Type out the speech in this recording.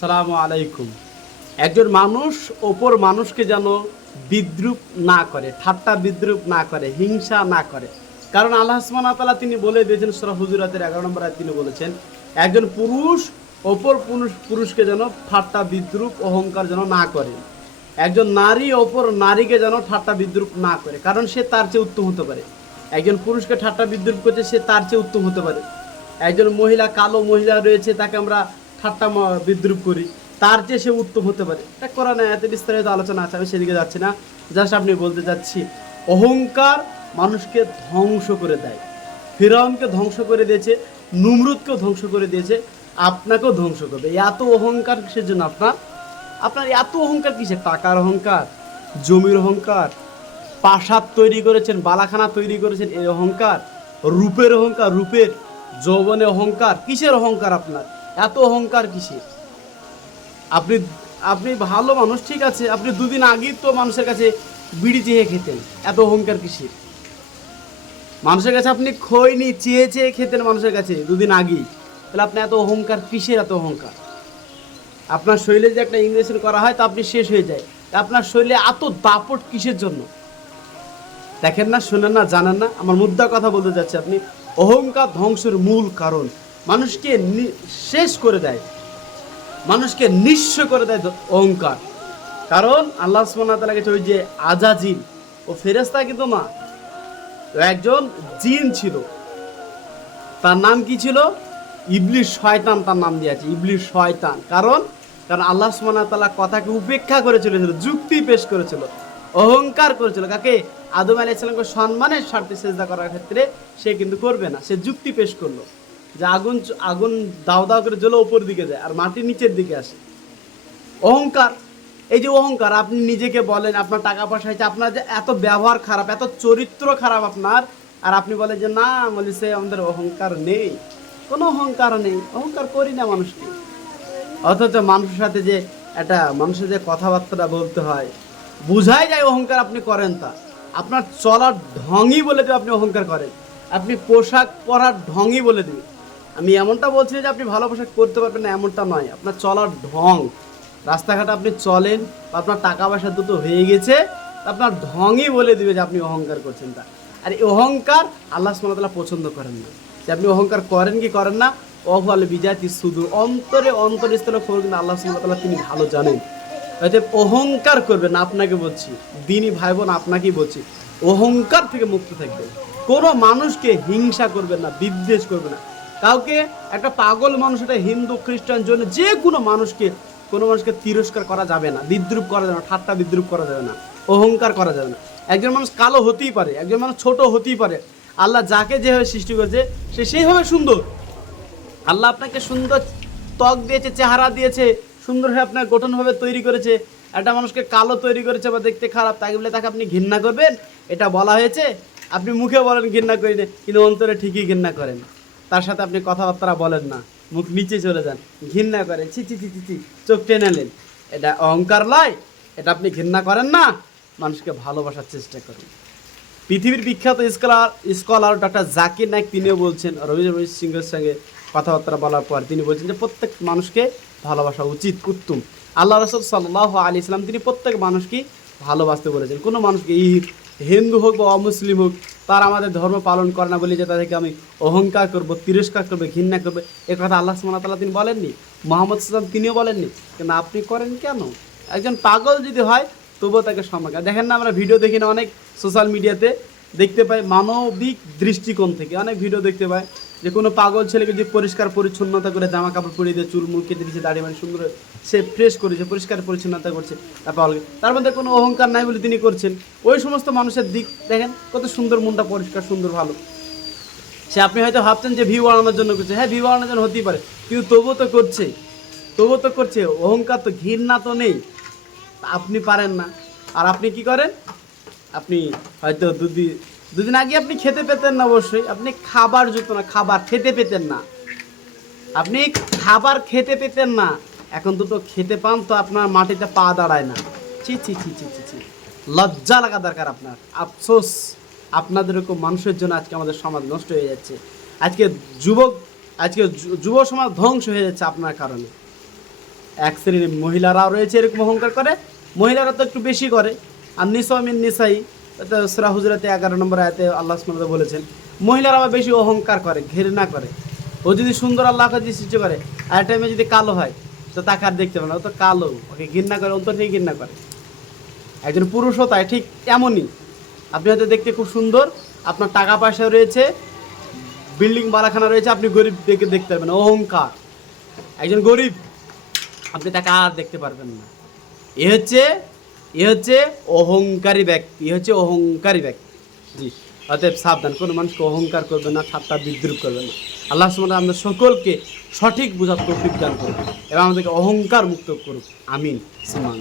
সালাম আলাইকুম। একজন মানুষ অপর মানুষকে যেন বিদ্রুপ না করে, ঠাট্টা বিদ্রুপ না করে, হিংসা না করে। কারণ আল্লাহ তালা তিনি বলে দিয়েছেন সরা হুজুরাতের এগারো নম্বর তিনি বলেছেন, একজন পুরুষ অপর পুরুষ, পুরুষকে যেন ঠাট্টা বিদ্রুপ, অহংকার যেন না করে। একজন নারী অপর নারীকে যেন ঠাট্টা বিদ্রুপ না করে, কারণ সে তার চেয়ে উত্তম হতে পারে। একজন পুরুষকে ঠাট্টা বিদ্রুপ করছে, সে তার চেয়ে উত্তম হতে পারে। একজন মহিলা, কালো মহিলা রয়েছে, তাকে আমরা ঠাট্টা বিদ্রুপ করি, তার চেয়ে সে উত্তম হতে পারে। এটা করা না এত বিস্তারিত আলোচনা আছে, আমি সেদিকে যাচ্ছি না। জাস্ট আপনি বলতে যাচ্ছি অহংকার মানুষকে ধ্বংস করে দেয়। ফিরাউনকে ধ্বংস করে দিয়েছে, নুমরুদকেও ধ্বংস করে দিয়েছে, আপনাকেও ধ্বংস করবে এত অহংকার কিসের জন্য আপনার? আপনার এত অহংকার কিসের? টাকার অহংকার, জমির অহংকার, প্রাসাদ তৈরি করেছেন, বালাখানা তৈরি করেছেন এই অহংকার, রূপের অহংকার, রূপের যৌবনে অহংকার, কিসের অহংকার আপনার? এত অহংকার কিসের? আপনি আপনি ভালো মানুষ, ঠিক আছে, আপনি দুদিন আগেই তো মানুষের কাছে বিড়ি চেয়ে খেতেন, এত অহংকার কিসের? মানুষের কাছে আপনি খইনি চেয়ে চেয়ে খেতেন মানুষের কাছে দুদিন আগেই, তাহলে আপনি এত অহংকার কিসের এত অহংকার? আপনার শরীরে যে একটা ইঞ্জেকশন করা হয়, তা আপনি শেষ হয়ে যায়, তা আপনার শরীরে এত দাপট কিসের জন্য? দেখেন না, শোনেন না, জানেন না, আমার মুদ্রা কথা বলতে যাচ্ছে আপনি, অহংকার ধ্বংসের মূল কারণ। মানুষকে শেষ করে দেয়। মানুষকে নিঃস্ব করে দেয় অহংকার। কারণ আল্লাহ গেছে ওই যে আজাজিল। ও ফেরেস্তা কিন্তু না একজন জিন ছিল। তার নাম কি ছিল? ইবলিশ শয়তান তার নাম দিয়েছে ইবলিশ শয়তান। কারণ কারণ আল্লাহ সুবহানাহু তাআলা কথাকে উপেক্ষা করেছিল যুক্তি পেশ করেছিল, অহংকার করেছিল। কাকে? আদম আলাইহিস সালামকে সম্মানের স্বার্থে সেজদা করার ক্ষেত্রে সে কিন্তু করবে না, সে যুক্তি পেশ করল। যে আগুন আগুন দাও দাও করে জ্বলে উপর দিকে যায় আর মাটি নিচের দিকে আসে। অহংকার, এই যে অহংকার, আপনি নিজেকে বলেন, আপনার টাকা পয়সা হয়েছে, আপনার যে এত ব্যবহার খারাপ, এত চরিত্র খারাপ আপনার, আর আপনি বলেন যে, না বলিছে আমাদের অহংকার নেই। কোনো অহংকার নেই, অহংকার করি না মানুষকে। অথচ মানুষের সাথে যে একটা, মানুষের যে কথাবার্তাটা বলতে হয়, বোঝাই যায় অহংকার আপনি করেন তা। আপনার চলার ঢঙই বলে দেবে আপনি অহংকার করেন, আপনি পোশাক পরার ঢঙই বলে দেবে আমি এমনটা বলছি না যে আপনি ভালো পোশাক করতে পারবেন না, এমনটা নয়। আপনার চলার ঢং। রাস্তাঘাটে আপনি চলেন বা আপনার টাকা পয়সা দুটো হয়ে গেছে, আপনার ঢঙই বলে দিবে যে আপনি অহংকার করছেন তা। আর এই অহংকার আল্লাহ সুমতলা পছন্দ করেন না। যে আপনি অহংকার করেন কি করেন না? অফল বিজাতি শুধু অন্তরে অন্তরস্থলে খবর কিন্তু আল্লাহ সুমতলা তিনি ভালো জানেন। অতএব অহংকার করবেন আপনাকে বলছি। দিনই ভাই বোন আপনাকেই বলছি। অহংকার থেকে মুক্ত থাকবেন। কোনো মানুষকে হিংসা করবেন না, বিদ্বেষ করবেন না। কাউকে একটা পাগল মানুষ এটা হিন্দু, খ্রিস্টান জন্য যে কোনো মানুষকে কোনো মানুষকে তিরস্কার করা যাবে না, বিদ্রুপ করা যাবে না, ঠাট্টা বিদ্রুপ করা যাবে না, অহংকার করা যাবে না। একজন মানুষ কালো হতেই পারে, একজন মানুষ ছোট হতেই পারে। আল্লাহ যাকে যেভাবে সৃষ্টি করেছে, সে সেইভাবে সুন্দর। আল্লাহ আপনাকে সুন্দর ত্বক দিয়েছে, চেহারা দিয়েছে, সুন্দরভাবে আপনার গঠনভাবে তৈরি করেছে। একটা মানুষকে কালো তৈরি করেছে বা দেখতে খারাপ, তাকে বলে তাকে আপনি ঘৃণা করবেন? এটা বলা হয়েছে। আপনি মুখে বলেন ঘৃণা করি না কিন্তু অন্তরে ঠিকই ঘৃণা করেন। তার সাথে আপনি কথাবার্তা বলেন না। মুখ নিচে চলে যান। ঘৃণা করেন। ছি ছি ছি ছি ছি, চোখ টেনে নেন। এটা অহংকার লয় এটা আপনি ঘৃণা করেন না। মানুষকে ভালোবাসার চেষ্টা করেন। পৃথিবীর বিখ্যাত scholar scholar doctor Zakir Naik তিনিও বলছেন, রবীন্দ্র সিংহের সঙ্গে কথাবার্তা বলার পর তিনি বলছেন যে প্রত্যেক মানুষকে ভালোবাসা উচিত, উত্তম। আল্লাহ রসুল সাল্লাহ আলী ইসলাম তিনি প্রত্যেক মানুষকে ভালোবাসতে বলেছেন। কোনো মানুষকে এই হিন্দু হোক বা অমুসলিম হোক, তারা আমাদের ধর্ম পালন করে না বলে যে তাদেরকে আমি অহংকার করব, তিরস্কার করবে, ঘৃণা করবে, এ কথা আল্লাহ সুমাতাল্লাহ তিনি বলেননি। মোহাম্মদ সাল্লাম তিনিও বলেননি। কিন্তু আপনি করেন কেন? একজন পাগল যদি হয়, তবুও তাকে সম্মান দেখেন না, আমরা ভিডিও দেখি না অনেক সোশ্যাল মিডিয়াতে দেখতে পাই মানবিক দৃষ্টিকোণ থেকে। অনেক ভিডিও দেখতে পাই। যে কোনো পাগল ছেলেকে যে পরিষ্কার পরিচ্ছন্নতা করে জামা কাপড় পরিয়ে দিয়ে চুল মুখ কেটে দিয়েছে, দাড়ি মাড়ি সুন্দর সে ফ্রেশ করেছে পরিষ্কার পরিচ্ছন্নতা করছে তার পাগল তার মধ্যে কোনো অহংকার নাই বলে তিনি করছেন। ওই সমস্ত মানুষের দিক দেখেন, কত সুন্দর মনটা পরিষ্কার, সুন্দর, ভালো। সে আপনি হয়তো ভাবছেন যে ভিউ বাড়ানোর জন্য করছে। হ্যাঁ ভিউ বাড়ানোর জন্য হতেই পারে, কিন্তু তবুও তো করছে। তবুও তো করছে, অহংকার তো, ঘৃণা তো নেই। আপনি পারেন না। আর আপনি কি করেন? আপনি হয়তো দুদিন দুদিন আগে আপনি খেতে পেতেন না অবশ্যই। আপনি খাবার যুক্ত না, খাবার খেতে পেতেন না। আপনি খাবার খেতে পেতেন না। এখন দুটো খেতে পান তো আপনার মাটিতে পা দাঁড়ায় না। ছি ছি ছি ছি ছি ছি। লজ্জা লাগা দরকার আপনার। আফসোস। আপনাদের এরকম মানুষের জন্য আজকে আমাদের সমাজ নষ্ট হয়ে যাচ্ছে। আজকে যুবক, আজকে যুব সমাজ ধ্বংস হয়ে যাচ্ছে আপনার কারণে। এক শ্রেণির মহিলারাও রয়েছে এরকম অহংকার করে। মহিলারা তো একটু বেশি করে। আর নিসামিন নিসাই সুরা হুজরাতে এগারো নম্বর আয়াতে আল্লাহ সুবহানাহু বলেছেন, মহিলারা আবার বেশি অহংকার করে, ঘৃণা করে। ও যদি সুন্দর আল্লাহ কাছে সৃষ্টি করে, আর টাইমে যদি কালো হয়, তো তাকে আর দেখতে পারে না। ও তো কালো, ওকে ঘৃণা করে, অন্তর থেকে ঘৃণা করে। একজন পুরুষও তাই, ঠিক এমনই। আপনি হয়তো দেখতে খুব সুন্দর, আপনার টাকা পয়সা রয়েছে, বিল্ডিং বালাখানা রয়েছে, আপনি গরিব দেখে দেখতে পারবেন। অহংকার। একজন গরিব, আপনি তাকে আর দেখতে পারবেন না। এ হচ্ছে এ হচ্ছে অহংকারী ব্যক্তি হচ্ছে অহংকারী ব্যক্তি। জি, অতএব সাবধান, কোনো মানুষকে অহংকার করবে না, ঠাট্টা, বিদ্রুপ করবে না। আল্লাহ সুমন আমরা সকলকে সঠিক বোঝার দান করুন এবং আমাদেরকে অহংকার মুক্ত করুক। আমিন সিমান